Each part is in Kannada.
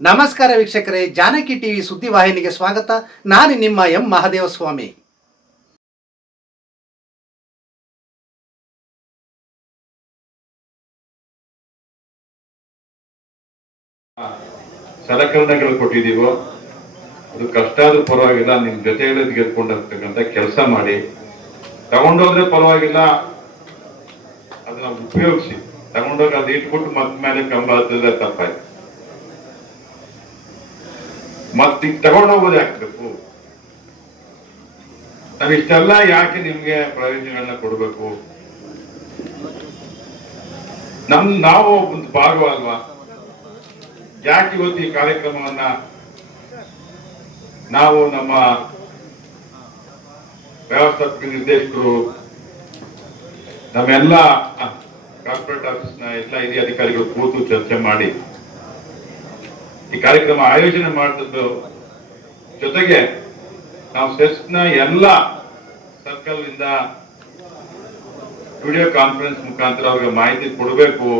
ನಮಸ್ಕಾರ ವೀಕ್ಷಕರೇ, ಜಾನಕಿ ಟಿವಿ ಸುದ್ದಿವಾಹಿನಿಗೆ ಸ್ವಾಗತ. ನಾನು ನಿಮ್ಮ ಎಂ ಮಹದೇವಸ್ವಾಮಿ. ಸಲಕರಣೆಗಳು ಕೊಟ್ಟಿದ್ದೀವೋ? ಅದು ಕಷ್ಟ ಆದ್ರೂ ಪರವಾಗಿಲ್ಲ ನಿಮ್ ಜೊತೆಗಳೇ ತೆಗೆದುಕೊಂಡು ಕೆಲಸ ಮಾಡಿ. ತಗೊಂಡೋದ್ರೆ ಪರವಾಗಿಲ್ಲ, ಅದನ್ನ ಉಪಯೋಗಿಸಿ. ತಗೊಂಡೋಗಿ ಅದು ಇಟ್ಬಿಟ್ಟು ಮತ್ ಮೇಲೆ ಕಂಬ ಹತ್ತಿದ್ರೆ ತಪ್ಪಾಯ್ತು. ಮತ್ ತಗೊಂಡು ತಗೊಂಡೋಗೋದು ಹಾಕ್ಬೇಕು ನಾವಿಷ್ಟೆಲ್ಲ ಯಾಕೆ ನಿಮ್ಗೆ ಪ್ರಯೋಜನಗಳನ್ನ ಕೊಡ್ಬೇಕು? ನಮ್, ನಾವು ಒಂದು ಭಾಗ ಅಲ್ವಾ ಯಾಕೆ ಇವತ್ತು ಈ ಕಾರ್ಯಕ್ರಮವನ್ನ ನಾವು ನಮ್ಮ ವ್ಯವಸ್ಥಾಪಕ ನಿರ್ದೇಶಕರು, ನಮ್ಮೆಲ್ಲ ಕಾರ್ಪೊರೇಟ್ ಆಫೀಸ್ನ ಎಲ್ಲ ಹಿರಿಯ ಅಧಿಕಾರಿಗಳು ಕೂತು ಚರ್ಚೆ ಮಾಡಿ ಈ ಕಾರ್ಯಕ್ರಮ ಆಯೋಜನೆ ಮಾಡಿದ್ದು ಜೊತೆಗೆ ನಾವು ಸೆಸ್ನ ಎಲ್ಲ ಸರ್ಕಲ್ ಇಂದ ವಿಡಿಯೋ ಕಾನ್ಫರೆನ್ಸ್ ಮುಖಾಂತರ ಅವ್ರಿಗೆ ಮಾಹಿತಿ ಕೊಡಬೇಕು.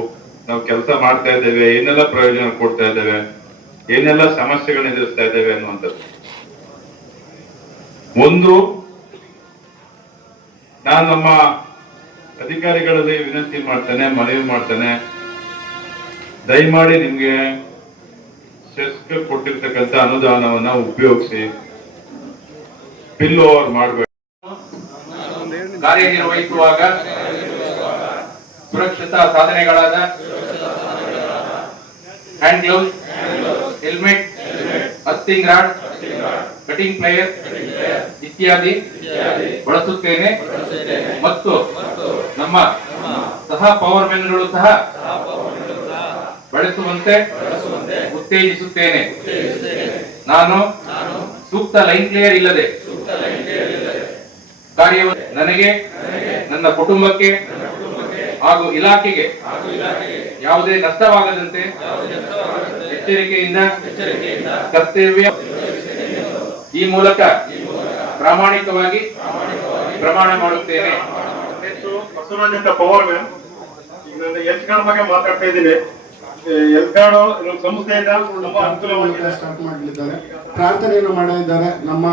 ನಾವು ಕೆಲಸ ಮಾಡ್ತಾ ಇದ್ದೇವೆ, ಏನೆಲ್ಲ ಪ್ರಯೋಜನ ಕೊಡ್ತಾ ಇದ್ದೇವೆ, ಏನೆಲ್ಲ ಸಮಸ್ಯೆಗಳನ್ನ ಎದುರಿಸ್ತಾ ಇದ್ದೇವೆ ಅನ್ನುವಂಥದ್ದು. ಒಂದು, ನಾನು ನಮ್ಮ ಅಧಿಕಾರಿಗಳಲ್ಲಿ ವಿನಂತಿ ಮಾಡ್ತೇನೆ, ಮನವಿ ಮಾಡ್ತೇನೆ. ದಯಮಾಡಿ ನಿಮ್ಗೆ ಸೆಸ್ಗೆ ಕೊಟ್ಟಿರ್ತಕ್ಕಂಥ ಅನುದಾನವನ್ನ ಉಪಯೋಗಿಸಿ ಬಿಲ್ ಓವರ್ ಮಾಡಬೇಕು. ಕಾರ್ಯನಿರ್ವಹಿಸುವಾಗ ಸುರಕ್ಷತಾ ಸಾಧನೆಗಳಾದ ಹ್ಯಾಂಡ್ ಗ್ಲೌಸ್ ಹೆಲ್ಮೆಟ್ ಹಸ್ತಿಂಗ್ ರಾಡ್ ಕಟಿಂಗ್ ಪ್ಲೇಯರ್ ಇತ್ಯಾದಿ ಬಳಸುತ್ತೇನೆ. ಮತ್ತು ನಮ್ಮ ಸಹ ಪವರ್ ಮೆನ್ಗಳು ಸಹ ಬಳಸುವಂತೆ ಉತ್ತೇಜಿಸುತ್ತೇನೆ. ನಾನು ಸೂಕ್ತ ಲೈನ್ ಕ್ಲಿಯರ್ ಇಲ್ಲದೆ ನನಗೆ ನನ್ನ ಕುಟುಂಬಕ್ಕೆ ಹಾಗೂ ಇಲಾಖೆಗೆ ಯಾವುದೇ ನಷ್ಟವಾಗದಂತೆ ಎಚ್ಚರಿಕೆಯಿಂದ ಕರ್ತವ್ಯ ಈ ಮೂಲಕ ಪ್ರಾಮಾಣಿಕವಾಗಿ ಪ್ರಮಾಣ ಮಾಡುತ್ತೇನೆ. ಬಸವರಾಜ್ ಪವರ್ ಮ್ಯಾಮ್. ಈಗ ನಾನು ಎಲ್ಗಾಡ್ ಬಗ್ಗೆ ಮಾತಾಡ್ತಾ ಇದ್ದೀನಿ. ನಮ್ಮ ಸಂಸ್ಥೆಯಿಂದ ತುಂಬಾ ಅನುಕೂಲವಾಗಿದೆ ಸ್ಟಾರ್ಟ್ ಮಾಡಲಿದ್ದಾರೆ ಪ್ರಾರ್ಥನೆಯನ್ನು ಮಾಡಲಿದ್ದಾರೆ. ನಮ್ಮ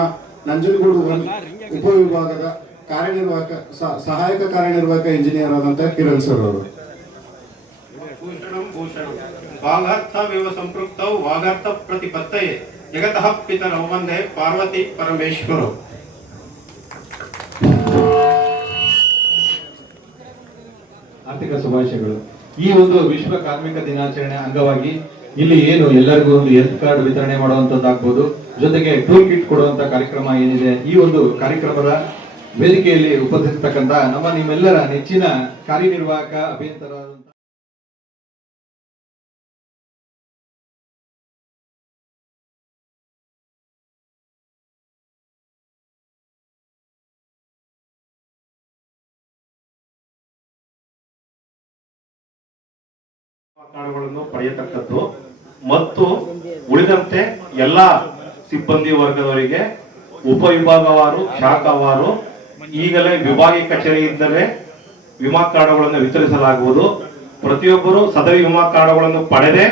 ನಂಜನಗೂಡು ಉಪವಿಭಾಗದ ಕಾರ್ಯನಿರ್ವಾಹಕ ಸಹಾಯಕ ಕಾರ್ಯನಿರ್ವಾಹಕ ಇಂಜಿನಿಯರ್ ಆದಂತಹ ಕಿರಣ್ ಸರ್ ಅವರು. ಬಾಲಾರ್ಥವಿವ ಸಂಪೃಕ್ತೌ ವಾಗಾರ್ಥ ಪ್ರತಿಪತ್ತಯೇ. ಜಗತಃ ಪಿತರೌ ವಂದೇ ಪಾರ್ವತಿ ಪರಮೇಶ್ವರೌ. ಆರ್ಥಿಕ ಶುಭಾಶಯಗಳು. ಈ ಒಂದು ವಿಶ್ವ ಕಾರ್ಮಿಕ ದಿನಾಚರಣೆ ಅಂಗವಾಗಿ ಇಲ್ಲಿ ಏನು ಎಲ್ಲರಿಗೂ ಒಂದು ಹೆಲ್ತ್ ಕಾರ್ಡ್ ವಿತರಣೆ ಮಾಡುವಂತದ್ದಾಗ್ಬೋದು. ಜೊತೆಗೆ ಟೂಲ್ ಕಿಟ್ ಕೊಡುವಂತ ಕಾರ್ಯಕ್ರಮ ಏನಿದೆ, ಈ ಒಂದು ಕಾರ್ಯಕ್ರಮದ ವೇದಿಕೆಯಲ್ಲಿ ಉಪಸ್ಥಿತಕ್ಕಂತಹ ನಮ್ಮ ನಿಮ್ಮೆಲ್ಲರ ನೆಚ್ಚಿನ ಕಾರ್ಯನಿರ್ವಾಹಕ ಅಭಿಯಂತರ ಕಾರ್ಡ್ಗಳನ್ನು ಪಡೆಯತಕ್ಕದ್ದು. ಮತ್ತು ಉಳಿದಂತೆ ಎಲ್ಲ ಸಿಬ್ಬಂದಿ ವರ್ಗದವರಿಗೆ ಉಪವಿಭಾಗವಾರು ಶಾಖವಾರು, ಈಗಲೇ ವಿಭಾಗೀಯ ಕಚೇರಿಯಿಂದಲೇ ವಿಮಾ ಕಾರ್ಡ್ಗಳನ್ನು ವಿತರಿಸಲಾಗುವುದು. ಪ್ರತಿಯೊಬ್ಬರು ಸದರಿ ವಿಮಾ ಕಾರ್ಡ್ಗಳನ್ನು ಪಡೆದೇ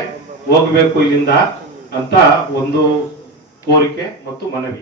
ಹೋಗಬೇಕು ಇಲ್ಲಿಂದ ಅಂತ ಒಂದು ಕೋರಿಕೆ ಮತ್ತು ಮನವಿ.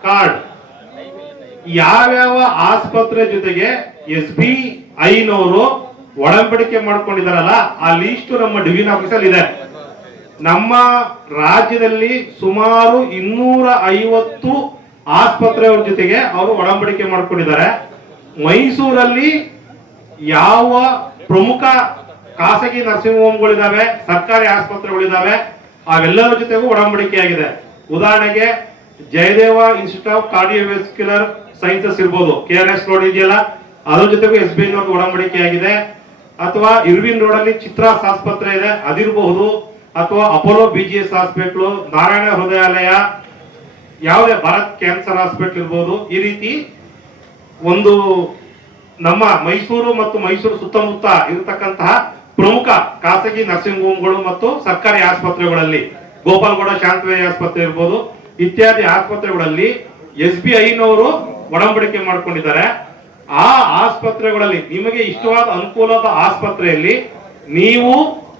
ಕಾರ್ಡ್ ಯಾವ್ಯಾವ ಆಸ್ಪತ್ರೆ ಜೊತೆಗೆ ಎಸ್ ಬಿ ಐನವರು ಒಡಂಬಡಿಕೆ ಮಾಡ್ಕೊಂಡಿದಾರಲ್ಲ ಆ ಲೀಸ್ಟ್ ನಮ್ಮ ಡಿವಿಜನ್ ಆಫೀಸ್ ಅಲ್ಲಿ ಇದೆ. ನಮ್ಮ ರಾಜ್ಯದಲ್ಲಿ ಸುಮಾರು ಇನ್ನೂರ ಐವತ್ತು ಆಸ್ಪತ್ರೆಯವ್ರ ಜೊತೆಗೆ ಅವರು ಒಡಂಬಡಿಕೆ ಮಾಡ್ಕೊಂಡಿದ್ದಾರೆ. ಮೈಸೂರಲ್ಲಿ ಯಾವ ಪ್ರಮುಖ ಖಾಸಗಿ ನರ್ಸಿಂಗ್ ಹೋಮ್ಗಳಿದಾವೆ ಸರ್ಕಾರಿ ಆಸ್ಪತ್ರೆಗಳಿದಾವೆ ಅವೆಲ್ಲರ ಜೊತೆಗೂ ಒಡಂಬಡಿಕೆ ಆಗಿದೆ ಉದಾಹರಣೆಗೆ Jayadeva institute of cardiovascular sciences ಇರ್ಬೋದು. ಕೆ ಆರ್ ಎಸ್ ರೋಡ್ ಇದೆಯಲ್ಲ? ಅದ್ರ ಜೊತೆಗೂ ಎಸ್ ಬಿ ಒಡಂಬಡಿಕೆ ಆಗಿದೆ ಅಥವಾ ಇರ್ವಿನ್ ರೋಡ್ ಅಲ್ಲಿ ಚಿತ್ರಾಸ್ ಆಸ್ಪತ್ರೆ ಇದೆ. ಅದಿರಬಹುದು. ಅಥವಾ Apollo B G S hospital, Narayana Hrudayalaya, ಯಾವುದೇ ಭಾರತ್ ಕ್ಯಾನ್ಸರ್ ಹಾಸ್ಪಿಟ್ಲ್ ಇರ್ಬೋದು. ಈ ರೀತಿ ಒಂದು ನಮ್ಮ ಮೈಸೂರು ಮತ್ತು ಮೈಸೂರು ಸುತ್ತಮುತ್ತ ಇರತಕ್ಕಂತಹ ಪ್ರಮುಖ ಖಾಸಗಿ ನರ್ಸಿಂಗ್ ಹೋಮ್ಗಳು ಮತ್ತು ಸರ್ಕಾರಿ ಆಸ್ಪತ್ರೆಗಳಲ್ಲಿ ಗೋಪಾಲ್ಗೌಡ ಶಾಂತವೇ ಆಸ್ಪತ್ರೆ ಇರ್ಬೋದು. ಇತ್ಯಾದಿ ಆಸ್ಪತ್ರೆಗಳಲ್ಲಿ ಎಸ್ ಬಿ ಐನವರು ಒಡಂಬಡಿಕೆ ಮಾಡ್ಕೊಂಡಿದ್ದಾರೆ. ಆ ಆಸ್ಪತ್ರೆಗಳಲ್ಲಿ ನಿಮಗೆ ಇಷ್ಟವಾದ ಅನುಕೂಲದ ಆಸ್ಪತ್ರೆಯಲ್ಲಿ ನೀವು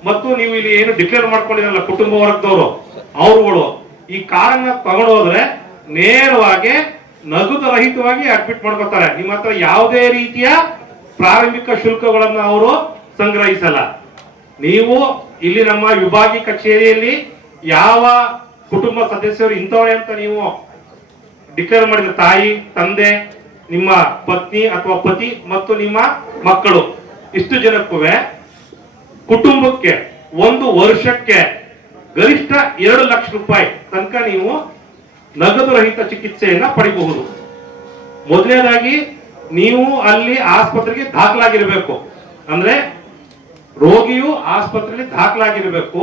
ಮತ್ತು ನೀವು ಇಲ್ಲಿ ಏನು ಡಿಕ್ಲೇರ್ ಮಾಡ್ಕೊಂಡಿರಲ್ಲ ಕುಟುಂಬ ವರ್ಗದವರು, ಅವರುಗಳು, ಈ ಕಾರನ್ನ ತಗೊಂಡು ಹೋದ್ರೆ ನೇರವಾಗಿ ನಗದು ರಹಿತವಾಗಿ ಅಡ್ಮಿಟ್ ಮಾಡ್ಕೊತಾರೆ ನಿಮ್ಮ ಹತ್ರ ಯಾವುದೇ ರೀತಿಯ ಪ್ರಾರಂಭಿಕ ಶುಲ್ಕಗಳನ್ನು ಅವರು ಸಂಗ್ರಹಿಸಲ್ಲ. ನೀವು ಇಲ್ಲಿ ನಮ್ಮ ವಿಭಾಗೀಯ ಕಚೇರಿಯಲ್ಲಿ ಯಾವ ಕುಟುಂಬ ಸದಸ್ಯರು ಇಂಥವ್ರೆ ಅಂತ ನೀವು ಡಿಕ್ಲೇರ್ ಮಾಡಿದ ತಾಯಿ, ತಂದೆ, ನಿಮ್ಮ ಪತ್ನಿ ಅಥವಾ ಪತಿ ಮತ್ತು ನಿಮ್ಮ ಮಕ್ಕಳು. ಇಷ್ಟು ಜನಕ್ಕೂ ಕುಟುಂಬಕ್ಕೆ ಒಂದು ವರ್ಷಕ್ಕೆ ಗರಿಷ್ಠ ಎರಡು ಲಕ್ಷ ರೂಪಾಯಿ ತನಕ ನೀವು ನಗದು ರಹಿತ ಚಿಕಿತ್ಸೆಯನ್ನ ಪಡಿಬಹುದು. ಮೊದಲನೇದಾಗಿ ನೀವು ಅಲ್ಲಿ ಆಸ್ಪತ್ರೆಗೆ ದಾಖಲಾಗಿರ್ಬೇಕು. ಅಂದ್ರೆ ರೋಗಿಯು ಆಸ್ಪತ್ರೆಯಲ್ಲಿ ದಾಖಲಾಗಿರ್ಬೇಕು.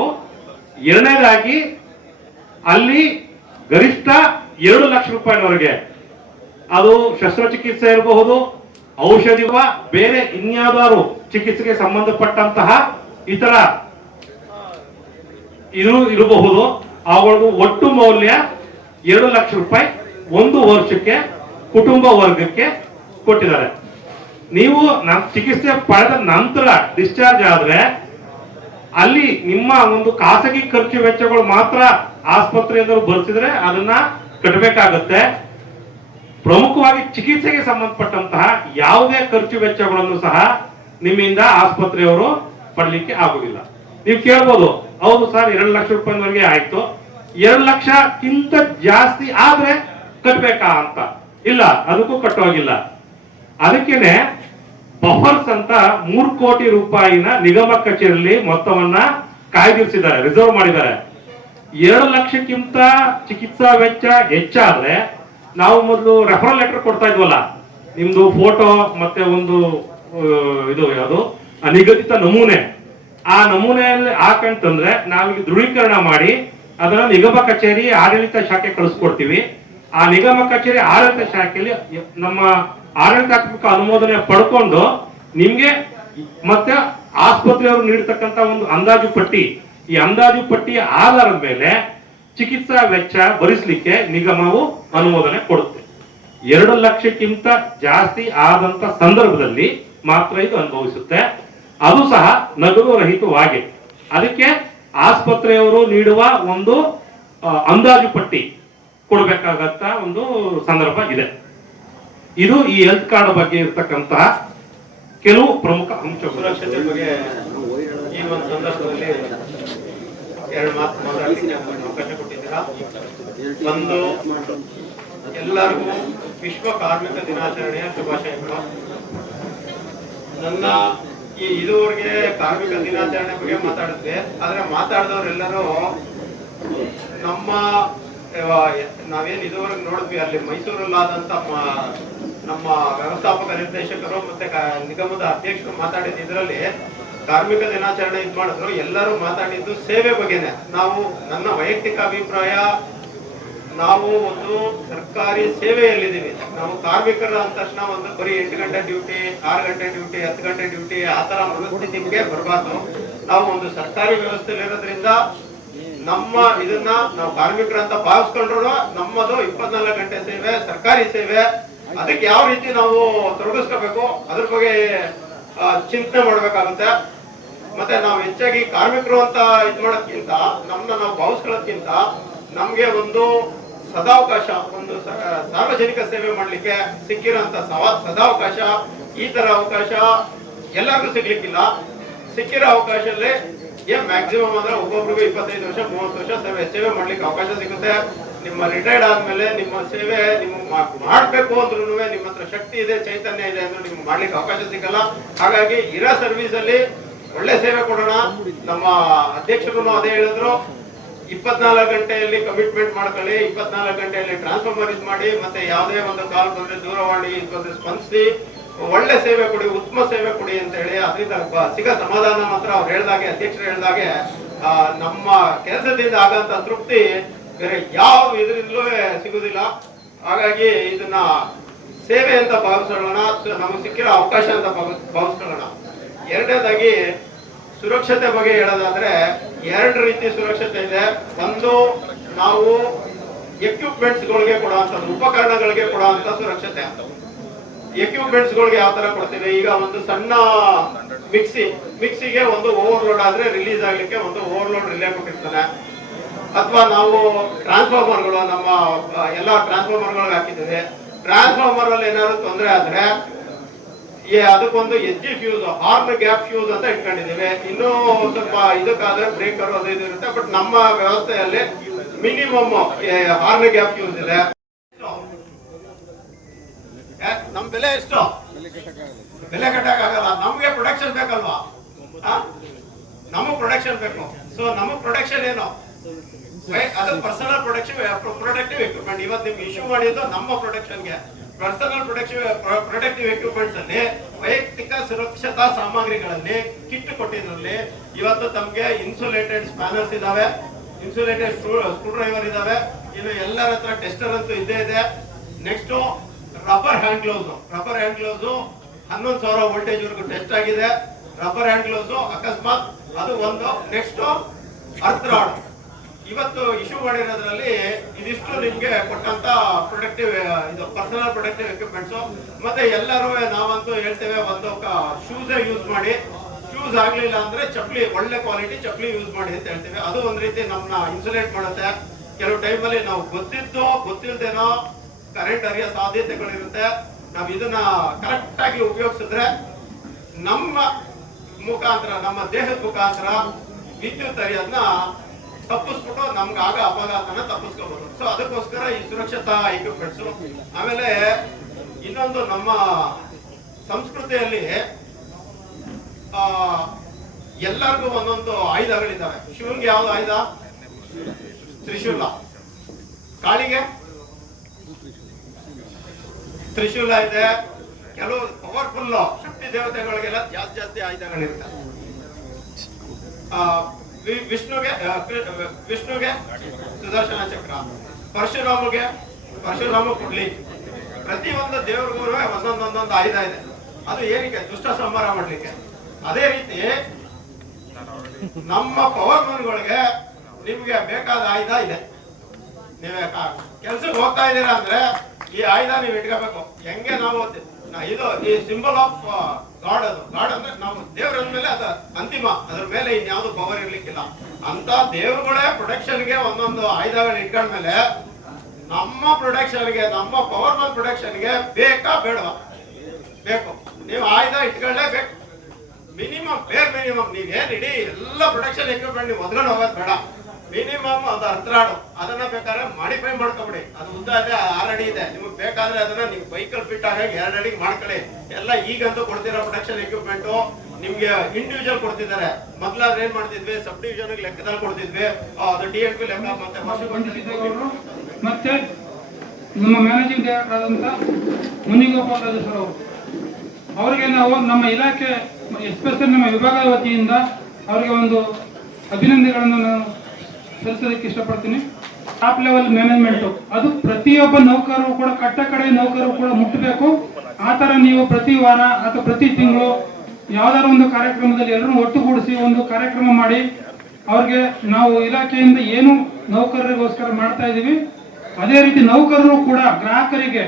ಎರಡನೇದಾಗಿ ಅಲ್ಲಿ ಗರಿಷ್ಠ ಎರಡು ಲಕ್ಷ ರೂಪಾಯಿವರೆಗೆ ಅದು ಶಸ್ತ್ರಚಿಕಿತ್ಸೆ ಇರಬಹುದು ಔಷಧಿ ಬೇರೆ ಇನ್ಯಾವುದಾದ್ರು ಚಿಕಿತ್ಸೆಗೆ ಸಂಬಂಧಪಟ್ಟಂತಹ ಇತರ ಇದು ಇರಬಹುದು. ಅವುಗಳಿಗೂ ಒಟ್ಟು ಮೌಲ್ಯ ಎರಡು ಲಕ್ಷ ರೂಪಾಯಿ ಒಂದು ವರ್ಷಕ್ಕೆ ಕುಟುಂಬ ವರ್ಗಕ್ಕೆ ಕೊಟ್ಟಿದ್ದಾರೆ. ನೀವು ನಮ್ ಚಿಕಿತ್ಸೆ ಪಡೆದ ನಂತರ ಡಿಸ್ಚಾರ್ಜ್ ಆದ್ರೆ ಅಲ್ಲಿ ನಿಮ್ಮ ಒಂದು ಖಾಸಗಿ ಖರ್ಚು ವೆಚ್ಚಗಳು ಮಾತ್ರ ಆಸ್ಪತ್ರೆಯಿಂದ ಬರ್ತಿದ್ರೆ ಅದನ್ನ ಕಟ್ಟಬೇಕಾಗತ್ತೆ ಪ್ರಮುಖವಾಗಿ ಚಿಕಿತ್ಸೆಗೆ ಸಂಬಂಧಪಟ್ಟಂತಹ ಯಾವುದೇ ಖರ್ಚು ವೆಚ್ಚಗಳನ್ನು ಸಹ ನಿಮ್ಮಿಂದ ಆಸ್ಪತ್ರೆಯವರು ಪಡ್ಲಿಕ್ಕೆ ಆಗುದಿಲ್ಲ ನೀವು ಕೇಳ್ಬೋದು, ಹೌದು ಸರ್, ಎರಡು ಲಕ್ಷ ರೂಪಾಯಿವರೆಗೆ ಆಯ್ತು. ಎರಡು ಲಕ್ಷಕ್ಕಿಂತ ಜಾಸ್ತಿ ಆದ್ರೆ ಕಟ್ಬೇಕಾ ಅಂತ. ಇಲ್ಲ, ಅದಕ್ಕೂ ಕಟ್ಟೋಗಿಲ್ಲ. ಅದಕ್ಕೇನೆ ಬಫರ್ಸ್ ಅಂತ ಮೂರ್ ಕೋಟಿ ರೂಪಾಯಿನ ನಿಗಮ ಕಚೇರಿಯಲ್ಲಿ ಮೊತ್ತವನ್ನ ಕಾಯ್ದಿರಿಸಿದ್ದಾರೆ ರಿಸರ್ವ್ ಮಾಡಿದ್ದಾರೆ. ಎರಡು ಲಕ್ಷಕ್ಕಿಂತ ಚಿಕಿತ್ಸಾ ವೆಚ್ಚ ಹೆಚ್ಚಾದ್ರೆ ನಾವು ಮೊದಲು ರೆಫರಲ್ ಲೆಟರ್ ಕೊಡ್ತಾ ಇದ್ವಲ್ಲ, ನಿಮ್ದು ಫೋಟೋ ಮತ್ತೆ ಒಂದು ಇದು ಯಾವುದು? ನಿಗದಿತ ನಮೂನೆ. ಆ ನಮೂನೆಯಲ್ಲಿ ಹಾಕಂತಂದ್ರೆ ನಾವಿಲ್ಲಿ ದೃಢೀಕರಣ ಮಾಡಿ ಅದನ್ನ ನಿಗಮ ಕಚೇರಿ ಆಡಳಿತ ಶಾಖೆ ಕಳಿಸ್ಕೊಡ್ತೀವಿ. ಆ ನಿಗಮ ಕಚೇರಿ ಆಡಳಿತ ಶಾಖೆಯಲ್ಲಿ ನಮ್ಮ ಆಡಳಿತಾತ್ಮಕ ಅನುಮೋದನೆ ಪಡ್ಕೊಂಡು ನಿಮ್ಗೆ ಮತ್ತೆ ಆಸ್ಪತ್ರೆಯವರು ನೀಡತಕ್ಕಂತ ಒಂದು ಅಂದಾಜು ಪಟ್ಟಿ. ಈ ಅಂದಾಜು ಪಟ್ಟಿಯ ಆಧಾರದ ಮೇಲೆ ಚಿಕಿತ್ಸಾ ವೆಚ್ಚ ಭರಿಸಲಿಕ್ಕೆ ನಿಗಮವು ಅನುಮೋದನೆ ಕೊಡುತ್ತೆ. ಎರಡು ಲಕ್ಷಕ್ಕಿಂತ ಜಾಸ್ತಿ ಆದಂತ ಸಂದರ್ಭದಲ್ಲಿ ಮಾತ್ರ ಇದು ಅನುಭವಿಸುತ್ತೆ. ಅದು ಸಹ ನಗದು ರಹಿತವಾಗಿ ಅದಕ್ಕೆ ಆಸ್ಪತ್ರೆಯವರು ನೀಡುವ ಒಂದು ಅಂದಾಜು ಪಟ್ಟಿ ಕೊಡಬೇಕಾಗತ್ತ ಒಂದು ಸಂದರ್ಭ ಇದೆ. ಇದು ಈ ಹೆಲ್ತ್ ಕಾರ್ಡ್ ಬಗ್ಗೆ ಇರತಕ್ಕಂತಹ ಕೆಲವು ಪ್ರಮುಖ ಅಂಶಗಳು. ಈ ಒಂದು ಸಂದರ್ಭದಲ್ಲಿ ಎರಡು ಮಾತು ಅವಕಾಶ ಕೊಟ್ಟಿದ್ದೀರಾ? ಒಂದು, ಎಲ್ಲರಿಗೂ ವಿಶ್ವ ಕಾರ್ಮಿಕ ದಿನಾಚರಣೆಯ ಶುಭಾಶಯಗಳು ನನ್ನ ಈ ಇದುವರೆಗೆ ಕಾರ್ಮಿಕ ದಿನಾಚರಣೆ ಬಗ್ಗೆ ಮಾತಾಡಿದ್ವಿ ಆದ್ರೆ ಮಾತಾಡಿದವರೆಲ್ಲರೂ ನಮ್ಮ ನಾವೇನು ಇದುವರೆಗೆ ನೋಡಿದ್ವಿ, ಅಲ್ಲಿ ಮೈಸೂರಲ್ಲಾದಂತ ನಮ್ಮ ವ್ಯವಸ್ಥಾಪಕ ನಿರ್ದೇಶಕರು ಮತ್ತೆ ನಿಗಮದ ಅಧ್ಯಕ್ಷರು ಮಾತಾಡಿದ ಇದರಲ್ಲಿ ಕಾರ್ಮಿಕ ದಿನಾಚರಣೆ ಇದು ಮಾಡಿದ್ರು. ಎಲ್ಲರೂ ಮಾತಾಡಿದ್ದು ಸೇವೆ ಬಗ್ಗೆನೆ. ನಾವು ನನ್ನ ವೈಯಕ್ತಿಕ ಅಭಿಪ್ರಾಯ, ನಾವು ಒಂದು ಸರ್ಕಾರಿ ಸೇವೆಯಲ್ಲಿದ್ದೀವಿ. ನಾವು ಕಾರ್ಮಿಕರ ಅಂದ ತಕ್ಷಣ ಒಂದು ಬರೀ ಎಂಟು ಗಂಟೆ ಡ್ಯೂಟಿ, ಆರು ಗಂಟೆ ಡ್ಯೂಟಿ, ಹತ್ತು ಗಂಟೆ ಡ್ಯೂಟಿ, ಆ ತರ ಮನಸ್ಥಿತಿಗೆ ಬರಬಾರ್ದು. ನಾವು ಒಂದು ಸರ್ಕಾರಿ ವ್ಯವಸ್ಥೆಯಲ್ಲಿ ಇರೋದ್ರಿಂದ ನಮ್ಮ ಇದನ್ನ ನಾವು ಕಾರ್ಮಿಕರಂತ ಭಾವಿಸ್ಕೊಂಡ್ರು ನಮ್ಮದು ಇಪ್ಪತ್ನಾಲ್ಕು ಗಂಟೆ ಸೇವೆ, ಸರ್ಕಾರಿ ಸೇವೆ. ಅದಕ್ಕೆ ಯಾವ ರೀತಿ ನಾವು ತೊಡಗಿಸ್ಕೋಬೇಕು, ಅದ್ರ ಬಗ್ಗೆ ಚಿಂತನೆ ಮಾಡ್ಬೇಕಾಗುತ್ತೆ. ಮತ್ತೆ ನಾವು ಹೆಚ್ಚಾಗಿ ಕಾರ್ಮಿಕರು ಅಂತ ಇದು ಮಾಡೋದ್ಕಿಂತ ನಮ್ಮನ್ನ ನಾವು ಭಾವಿಸ್ಕೊಳ್ಳೋದ್ಕಿಂತ ನಮ್ಗೆ ಒಂದು ಸದಾವಕಾಶ, ಒಂದು ಸಾರ್ವಜನಿಕ ಸೇವೆ ಮಾಡ್ಲಿಕ್ಕೆ ಸಿಕ್ಕಿರೋಂತ ಸವಾ- ಸದಾವಕಾಶ, ಈ ತರ ಅವಕಾಶ ಎಲ್ಲರಿಗೂ ಸಿಗ್ಲಿಕ್ಕಿಲ್ಲ. ಸಿಕ್ಕಿರೋ ಅವಕಾಶದಲ್ಲಿ ಏನ್ ಮ್ಯಾಕ್ಸಿಮಮ್ ಅಂದ್ರೆ ಒಬ್ಬೊಬ್ರಿಗೂ ಇಪ್ಪತ್ತೈದು ವರ್ಷ, ಮೂವತ್ತು ವರ್ಷ ಸೇವೆ ಸೇವೆ ಮಾಡ್ಲಿಕ್ಕೆ ಅವಕಾಶ ಸಿಗುತ್ತೆ. ನಿಮ್ಮ ರಿಟೈರ್ಡ್ ಆದ್ಮೇಲೆ ನಿಮ್ಮ ಸೇವೆ ನಿಮ್ಮ ಮಾಡಬೇಕು ಅಂದ್ರೂ ನಿಮ್ಮ ಹತ್ರ ಶಕ್ತಿ ಇದೆ, ಚೈತನ್ಯ ಇದೆ ಅಂದ್ರೆ ನಿಮ್ಗೆ ಮಾಡ್ಲಿಕ್ಕೆ ಅವಕಾಶ ಸಿಗಲ್ಲ. ಹಾಗಾಗಿ ಇರೋ ಸರ್ವಿಸ್ ಅಲ್ಲಿ ಒಳ್ಳೆ ಸೇವೆ ಕೊಡೋಣ. ನಮ್ಮ ಅಧ್ಯಕ್ಷರು ಅದೇ ಹೇಳಿದ್ರು. ಇಪ್ಪತ್ನಾಲ್ಕು ಗಂಟೆಯಲ್ಲಿ ಕಮಿಟ್ಮೆಂಟ್ ಮಾಡ್ಕೊಳ್ಳಿ. ಇಪ್ಪತ್ನಾಲ್ಕು ಗಂಟೆಯಲ್ಲಿ ಟ್ರಾನ್ಸ್ಫಾರ್ಮರ್ ಇದು ಮಾಡಿ, ಮತ್ತೆ ಯಾವುದೇ ಒಂದು ಕಾಲ್ ಬಂದ್ರೆ ದೂರವಾಣಿ ಬಂದ್ರೆ ಸ್ಪಂದಿಸಿ, ಒಳ್ಳೆ ಸೇವೆ ಕೊಡಿ, ಉತ್ತಮ ಸೇವೆ ಕೊಡಿ ಅಂತ ಹೇಳಿ ಅದರಿಂದ ಸಿಗ ಸಮಾಧಾನ ಮಾತ್ರ ಅವ್ರು ಹೇಳ್ದಾಗೆ, ಅಧ್ಯಕ್ಷರು ಹೇಳ್ದಾಗೆ ನಮ್ಮ ಕೆಲಸದಿಂದ ಆಗಂತ ತೃಪ್ತಿ ಬೇರೆ ಯಾವ ಇದರಿಂದಲೂ ಸಿಗುದಿಲ್ಲ ಹಾಗಾಗಿ ಇದನ್ನ ಸೇವೆ ಅಂತ ಭಾವಿಸ್ಕೊಳ್ಳೋಣ ನಮಗೆ ಸಿಕ್ಕಿರೋ ಅವಕಾಶ ಅಂತ ಭಾವ- ಭಾವಿಸ್ಕೊಳ್ಳೋಣ. ಎರಡನೇದಾಗಿ ಸುರಕ್ಷತೆ ಬಗ್ಗೆ ಹೇಳೋದಾದ್ರೆ ಎರಡು ರೀತಿ ಸುರಕ್ಷತೆ ಇದೆ. ಒಂದು, ನಾವು ಎಕ್ವಿಪ್ಮೆಂಟ್ಸ್ಗಳಿಗೆ ಕೊಡುವಂಥದ್ದು ಉಪಕರಣಗಳಿಗೆ ಕೊಡುವಂಥ ಸುರಕ್ಷತೆ. ಎಕ್ವಿಪ್ಮೆಂಟ್ಸ್ಗಳಿಗೆ ಯಾವ ಥರ ಕೊಡ್ತೀವಿ? ಈಗ ಒಂದು ಸಣ್ಣ ಮಿಕ್ಸಿ, ಮಿಕ್ಸಿಗೆ ಒಂದು ಓವರ್ಲೋಡ್ ಆದರೆ ರಿಲೀಸ್ ಆಗಲಿಕ್ಕೆ ಒಂದು ಓವರ್ಲೋಡ್ ರಿಲೇ ಕೊಟ್ಟಿರ್ತಾನೆ ಅಥವಾ ನಾವು ಟ್ರಾನ್ಸ್ಫಾರ್ಮರ್ಗಳು ನಮ್ಮ ಎಲ್ಲ ಟ್ರಾನ್ಸ್ಫಾರ್ಮರ್ಗಳಿಗೆ ಹಾಕಿದ್ದೇವೆ. ಟ್ರಾನ್ಸ್ಫಾರ್ಮರ್ ಅಲ್ಲಿ ಏನಾದ್ರು ತೊಂದರೆ ಆದ್ರೆ ಅದಕ್ಕೊಂದು H G fuse horn gap fuse ಅಂತ ಇಟ್ಕೊಂಡಿದ್ದೇವೆ. ಇನ್ನೂ ಸ್ವಲ್ಪ ಇದಕ್ಕಾದ್ರೆ ಬ್ರೇಕರ್ ಅದು ಇದು ಇರುತ್ತೆ. ಬಟ್ ನಮ್ಮ ವ್ಯವಸ್ಥೆಯಲ್ಲಿ ಮಿನಿಮಮ್ ಹಾರ್ನ್ ಗ್ಯಾಪ್ ಫ್ಯೂಸ್ ಇದೆ. ನಮ್ ಬೆಲೆ ಎಷ್ಟು? ಬೆಲೆ ಕಟ್ಟಕ್ಕಾಗಲ್ಲ ನಮ್ಗೆ ಪ್ರೊಡಕ್ಷನ್ ಬೇಕಲ್ವಾ? ನಮಗ್ ಪ್ರೊಡಕ್ಷನ್ ಬೇಕು. ಸೊ ನಮಗ್ ಪ್ರೊಡಕ್ಷನ್ ಏನು? ಅದು ಪರ್ಸನಲ್ ಪ್ರೊಡಕ್ಷನ್ ಪ್ರೊಡಕ್ಟಿವ್ ಎಕ್ವಿಪ್ಮೆಂಟ್ ಇವತ್ತು ನಿಮ್ಗೆ ಇಶ್ಯೂ ಮಾಡಿದ್ದು ನಮ್ಮ ಪ್ರೊಡಕ್ಷನ್ಗೆ ಪರ್ಸನಲ್ ಪ್ರೊಡಕ್ಷನ್ ಪ್ರೊಡಕ್ಟಿವ್ ಎಕ್ವಿಪ್ಮೆಂಟ್ಸ್ ಅಲ್ಲಿ, ವೈಯಕ್ತಿಕ ಸುರಕ್ಷತಾ ಸಾಮಗ್ರಿಗಳಲ್ಲಿ ಕಿಟ್ ಕೊಟ್ಟಿದ್ರಲ್ಲಿ ಇವತ್ತು ತಮ್ಗೆ ಇನ್ಸುಲೇಟೆಡ್ ಸ್ಪ್ಯಾನರ್ಸ್ ಇದಾವೆ ಇನ್ಸುಲೇಟೆಡ್ ಸ್ಕ್ರೂ ಡ್ರೈವರ್ ಇದಾವೆ. ಇನ್ನು ಎಲ್ಲರ ಹತ್ರ ಟೆಸ್ಟರ್ ಅಂತೂ ಇದ್ದೇ ಇದೆ. Next rubber hand gloves rubber hand gloves ಹನ್ನೊಂದು ಸಾವಿರ ವೋಲ್ಟೇಜ್ ವರೆಗೂ ಟೆಸ್ಟ್ ಆಗಿದೆ. ರಬ್ಬರ್ ಹ್ಯಾಂಡ್ ಗ್ಲೌಸ್ ಅಕಸ್ಮಾತ್ ಅದು ಒಂದು. ನೆಕ್ಸ್ಟ್ ಅರ್ತ್ ರಾಡ್ ಇವತ್ತು ಇಶ್ಯೂ ಮಾಡಿರೋದ್ರಲ್ಲಿ ಇದಿಷ್ಟು ನಿಮ್ಗೆ ಕೊಟ್ಟಂತ ಪ್ರೊಡಕ್ಟಿವ್ ಇದು ಪರ್ಸನಲ್ ಪ್ರೊಡಕ್ಟಿವ್ ಎಕ್ವಿಪ್ಮೆಂಟ್ಸ್ ಮತ್ತೆ ಎಲ್ಲರೂ ನಾವಂತೂ ಹೇಳ್ತೇವೆ, ಒಂದು ಶೂಸ್ ಯೂಸ್ ಮಾಡಿ. ಶೂಸ್ ಆಗ್ಲಿಲ್ಲ ಅಂದ್ರೆ ಚಪ್ಪಲಿ ಒಳ್ಳೆ ಕ್ವಾಲಿಟಿ ಚಪ್ಲಿ ಯೂಸ್ ಮಾಡಿ ಅಂತ ಹೇಳ್ತೇವೆ. ಅದು ಒಂದ್ ರೀತಿ ನಮ್ಮನ್ನ ಇನ್ಸುಲೇಟ್ ಮಾಡುತ್ತೆ. ಕೆಲವು ಟೈಮಲ್ಲಿ ನಾವು ಗೊತ್ತಿದ್ದು, ಗೊತ್ತಿಲ್ದೇನೋ ಕರೆಂಟ್ ಅರಿಯೋ ಸಾಧ್ಯತೆಗಳಿರುತ್ತೆ. ನಾವು ಇದನ್ನ ಕರೆಕ್ಟ್ ಆಗಿ ಉಪಯೋಗಿಸಿದ್ರೆ ನಮ್ಮ ಮುಖಾಂತರ, ನಮ್ಮ ದೇಹದ ಮುಖಾಂತರ ವಿದ್ಯುತ್ ಹರಿಯೋದನ್ನ ತಪ್ಪಿಸ್ಬಿಟ್ಟು ನಮ್ಗೆ ಆಗ ಅಪಘಾತನ ತಪ್ಪಿಸ್ಕೋಬಹುದು ಸೊ ಅದಕ್ಕೋಸ್ಕರ ಈ ಸುರಕ್ಷತಾ ಎಕ್ವಿಪ್ಮೆಂಟ್ಸ್ ಆಮೇಲೆ ಇನ್ನೊಂದು ನಮ್ಮ ಸಂಸ್ಕೃತಿಯಲ್ಲಿ ಎಲ್ಲರಿಗೂ ಒಂದೊಂದು ಆಯುಧಗಳಿದ್ದಾವೆ. ಶಿವಂಗೆ ಯಾವ್ದು ಆಯುಧ? ತ್ರಿಶೂಲ. ಕಾಳಿಗೆ? ತ್ರಿಶೂಲ ಇದೆ. ಕೆಲವು ಪವರ್ಫುಲ್ ಶಕ್ತಿ ದೇವತೆಗಳಿಗೆಲ್ಲ ಜಾಸ್ತಿ ಜಾಸ್ತಿ ಆಯುಧಗಳಿರ್ತವೆ ವಿಷ್ಣುಗೆ ವಿಷ್ಣುಗೆ ಸುದರ್ಶನ ಚಕ್ರ. ಪರಶುರಾಮಗೆ, ಪರಶುರಾಮ ಕೊಡ್ಲಿ. ಪ್ರತಿಯೊಂದು ದೇವ್ರಿಗೂ ಒಂದೊಂದೊಂದೊಂದು ಆಯುಧ ಇದೆ. ಅದು ಏನಕ್ಕೆ? ದುಷ್ಟ ಸಂಹಾರ ಮಾಡ್ಲಿಕ್ಕೆ. ಅದೇ ರೀತಿ ನಮ್ಮ ಪವರ್ ಮನ್ಗಳಿಗೆ ನಿಮ್ಗೆ ಬೇಕಾದ ಆಯುಧ ಇದೆ. ನೀವೇ ಕೆಲ್ಸಕ್ಕೆ ಹೋಗ್ತಾ ಇದ್ದೀರಾ ಅಂದ್ರೆ ಈ ಆಯುಧ ನೀವು ಇಟ್ಕೋಬೇಕು. ಹೆಂಗೆ ನಾವು ಇದು, ಈ ಸಿಂಬಲ್ ಆಫ್ ಗಾಡ್ ಅದು. ಗಾಡ್ ಅಂದ್ರೆ ನಾವು ದೇವ್ರ ಮೇಲೆ ಅದ ಅಂತಿಮ. ಅದ್ರ ಮೇಲೆ ಇನ್ಯಾವುದು ಪವರ್ ಇರ್ಲಿಕ್ಕಿಲ್ಲ. ಅಂತ ದೇವ್ರುಗಳೇ ಪ್ರೊಡಕ್ಷನ್ಗೆ ಒಂದೊಂದು ಆಯುಧಗಳು ಇಟ್ಕೊಂಡ್ಮೇಲೆ ನಮ್ಮ ಪ್ರೊಡಕ್ಷನ್ಗೆ ನಮ್ಮ ಪವರ್ ಮನ್ ಪ್ರೊಡಕ್ಷನ್ಗೆ ಬೇಕಾ ಬೇಡವಾ? ಬೇಕು. ನೀವು ಆಯುಧ ಇಟ್ಕೊಳ್ಳೇಬೇಕು. ಮಿನಿಮಮ್ ಬೇರ್ ಮಿನಿಮಮ್ ನೀವೇನು ಇಡೀ ಎಲ್ಲ ಪ್ರೊಡಕ್ಷನ್ ಎಕ್ವಿಪ್ಮೆಂಟ್ ನೀವು ಒದ್ಕೊಂಡು ಹೋಗೋದು ಬೇಡ. ಮಿನಿಮಮ್ ಅದು ಅರ್ಥರಾಡು ಅದನ್ನ ಬೇಕಾದ್ರೆ ಮಾಡಿಫೈ ಮಾಡ್ಕೊಬಿಡಿ. ಅದು ಉದ್ದ ಇದೆ ಆರು ಅಡಿ ಇದೆ. ನಿಮಗೆ ಬೇಕಾದ್ರೆ ಅದನ್ನ ನೀವು ಬೈಕಲ್ ಫಿಟ್ ಆಗಿ ಎರಡು ಅಡಿಗೆ ಮಾಡ್ಕೊಳ್ಳಿ. ಎಲ್ಲ ಈಗಂತೂ ಕೊಡ್ತಿರೋ ಪ್ರೊಡಕ್ಷನ್ ಎಕ್ವಿಪ್ಮೆಂಟು ನಿಮ್ಗೆ ಇಂಡಿವಿಜುವಲ್ ಕೊಡ್ತಿದ್ದಾರೆ. ಮೊದ್ಲಾದ್ರೆ ಏನ್ ಮಾಡ್ತಿದ್ವಿ? ಸಬ್ ಡಿವಿಷನ್ ಲೆಕ್ಕದಲ್ಲಿ ಕೊಡ್ತಿದ್ವಿ. ಅದು ಡಿ ಎಂ ಪಿ ಲೆಕ್ಕ ಮತ್ತೆ ಮತ್ತೆ ನಮ್ಮ ಮ್ಯಾನೇಜಿಂಗ್ ಡೈರೆಕ್ಟರ್ ಆದಂತ ಮುನಿಗೋಪಾಲ್ ರಾಜು ಸರ್ ಅವರು. ಅವರಿಗೆ ನಾವು ನಮ್ಮ ಇಲಾಖೆ ಎಸ್ಪೆಷಲ್ ನಮ್ಮ ವಿಭಾಗದ ವತಿಯಿಂದ ಅವರಿಗೆ ಒಂದು ಅಭಿನಂದನೆಗಳನ್ನು ನಾನು ಸಲ್ಲಿಸೋದಕ್ಕೆ ಇಷ್ಟಪಡ್ತೀನಿ. ಟಾಪ್ ಲೆವೆಲ್ ಮ್ಯಾನೇಜ್ಮೆಂಟು ಅದು ಪ್ರತಿಯೊಬ್ಬ ನೌಕರರು ಕೂಡ, ಕಟ್ಟ ಕಡೆ ನೌಕರರು ಕೂಡ ಮುಟ್ಟಬೇಕು ಆ ಥರ ನೀವು ಪ್ರತಿ ವಾರ ಅಥವಾ ಪ್ರತಿ ತಿಂಗಳು ಯಾವ್ದಾದ್ರು ಒಂದು ಕಾರ್ಯಕ್ರಮದಲ್ಲಿ ಎಲ್ಲರೂ ಒಟ್ಟುಗೂಡಿಸಿ ಒಂದು ಕಾರ್ಯಕ್ರಮ ಮಾಡಿ, ಅವ್ರಿಗೆ ನಾವು ಇಲಾಖೆಯಿಂದ ಏನು ನೌಕರರಿಗೋಸ್ಕರ ಮಾಡ್ತಾ ಇದ್ದೀವಿ ಅದೇ ರೀತಿ ನೌಕರರು ಕೂಡ, ಗ್ರಾಹಕರಿಗೆ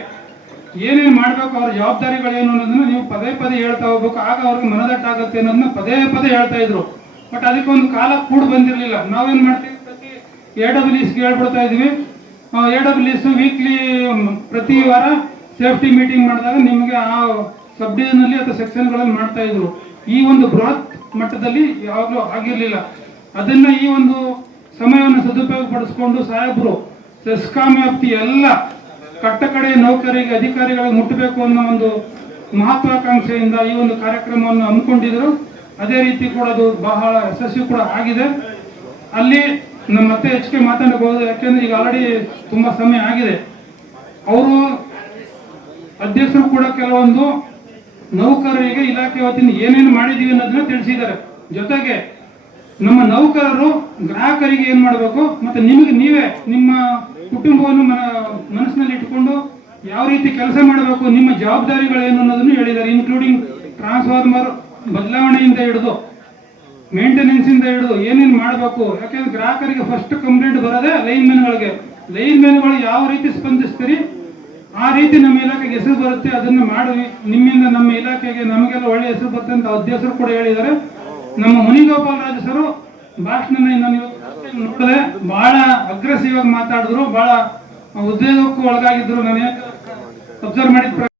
ಏನೇನು ಮಾಡಬೇಕು, ಅವ್ರ ಜವಾಬ್ದಾರಿಗಳೇನು ಅನ್ನೋದನ್ನ ನೀವು ಪದೇ ಪದೇ ಹೇಳ್ತಾ ಹೋಗ್ಬೇಕು. ಆಗ ಅವ್ರಿಗೆ ಮನದಟ್ಟಾಗುತ್ತೆ ಅನ್ನೋದನ್ನ ಪದೇ ಪದೇ ಹೇಳ್ತಾ ಇದ್ರು. ಬಟ್ ಅದಕ್ಕೆ ಒಂದು ಕಾಲ ಕೂಡ ಬಂದಿರಲಿಲ್ಲ. ನಾವೇನು ಮಾಡ್ತೀವಿ? ಎ ಡಬ್ಲ್ಯೂಸ್ಗೆ ಹೇಳ್ಬಿಡ್ತಾ ಇದ್ವಿ ಎ ಡಬ್ಲ್ಯೂಸ್ ವೀಕ್ಲಿ ಪ್ರತಿ ವಾರ ಸೇಫ್ಟಿ ಮೀಟಿಂಗ್ ಮಾಡಿದಾಗ ನಿಮಗೆ ಆ ಸಬ್ ಡಿವಿಷನಲ್ಲಿ ಅಥವಾ ಸೆಕ್ಷನ್ಗಳಲ್ಲಿ ಮಾಡ್ತಾ ಇದ್ರು. ಈ ಒಂದು ಬೃಹತ್ ಮಟ್ಟದಲ್ಲಿ ಯಾವಾಗಲೂ ಆಗಿರಲಿಲ್ಲ. ಅದನ್ನ ಈ ಒಂದು ಸಮಯವನ್ನು ಸದುಪಯೋಗ ಪಡಿಸ್ಕೊಂಡು ಸಾಹೇಬರು, ಸೆಸ್ಕಾಂ ವ್ಯಾಪ್ತಿ ಎಲ್ಲ ಕಟ್ಟ ಕಡೆ ನೌಕರಿಗೆ, ಅಧಿಕಾರಿಗಳಿಗೆ ಮುಟ್ಟಬೇಕು ಅನ್ನೋ ಒಂದು ಮಹತ್ವಾಕಾಂಕ್ಷೆಯಿಂದ ಈ ಒಂದು ಕಾರ್ಯಕ್ರಮವನ್ನು ಹಮ್ಮಿಕೊಂಡಿದ್ರು. ಅದೇ ರೀತಿ ಕೂಡ ಅದು ಬಹಳ ಯಶಸ್ವಿ ಕೂಡ ಆಗಿದೆ. ಅಲ್ಲಿ ನಮ್ಮ ಮತ್ತೆ ಹೆಚ್ಚಿಗೆ ಮಾತಾಡಬಹುದು ಯಾಕೆಂದ್ರೆ ಈಗ ಆಲ್ರೆಡಿ ತುಂಬಾ ಸಮಯ ಆಗಿದೆ. ಅವರು ಅಧ್ಯಕ್ಷರು ಕೂಡ ಕೆಲವೊಂದು ನೌಕರರಿಗೆ ಇಲಾಖೆ ವತಿಯಿಂದ ಏನೇನು ಮಾಡಿದೀವಿ ಅನ್ನೋದನ್ನ ತಿಳಿಸಿದ್ದಾರೆ. ಜೊತೆಗೆ ನಮ್ಮ ನೌಕರರು ಗ್ರಾಹಕರಿಗೆ ಏನ್ ಮಾಡಬೇಕು, ಮತ್ತೆ ನಿಮಗೆ ನೀವೇ ನಿಮ್ಮ ಕುಟುಂಬವನ್ನು ಮನ- ಮನಸ್ಸಿನಲ್ಲಿ ಇಟ್ಕೊಂಡು ಯಾವ ರೀತಿ ಕೆಲಸ ಮಾಡಬೇಕು, ನಿಮ್ಮ ಜವಾಬ್ದಾರಿಗಳೇನು ಅನ್ನೋದನ್ನು ಹೇಳಿದ್ದಾರೆ ಇನ್ಕ್ಲೂಡಿಂಗ್ ಟ್ರಾನ್ಸ್ಫಾರ್ಮರ್ ಬದಲಾವಣೆಯಿಂದ ಹಿಡಿದು ಮೇಂಟೆನೆನ್ಸ್ ಇಂದ ಹಿಡಿದು ಏನೇನು ಮಾಡಬೇಕು? ಯಾಕೆಂದ್ರೆ ಗ್ರಾಹಕರಿಗೆ ಫಸ್ಟ್ ಕಂಪ್ಲೇಂಟ್ ಬರೋದೇ ಲೈನ್ ಮ್ಯಾನ್ಗಳಿಗೆ ಲೈನ್ ಮ್ಯಾನ್ಗಳು ಯಾವ ರೀತಿ ಸ್ಪಂದಿಸ್ತೀರಿ? ಆ ರೀತಿ ನಮ್ಮ ಇಲಾಖೆಗೆ ಹೆಸರು ಬರುತ್ತೆ, ಅದನ್ನ ಮಾಡಿ ನಿಮ್ಮಿಂದ ನಮ್ಮ ಇಲಾಖೆಗೆ ನಮಗೆಲ್ಲ ಒಳ್ಳೆ ಹೆಸರು ಬರುತ್ತೆ ಅಂತ ಅಧ್ಯಕ್ಷರು ಕೂಡ ಹೇಳಿದ್ದಾರೆ. ನಮ್ಮ ಮುನಿಗೋಪಾಲ್ ರಾಜ ಸರು ಭಾಷಣ ನಾನು ನೋಡಿದೆ ಬಹಳ ಅಗ್ರೆಸಿವ್ ಆಗಿ ಮಾತಾಡಿದ್ರು ಬಹಳ ಉದ್ಯೋಗಕ್ಕೂ ಒಳಗಾಗಿದ್ರು. ನಾನು ಅಬ್ಸರ್ವ್ ಮಾಡಿದ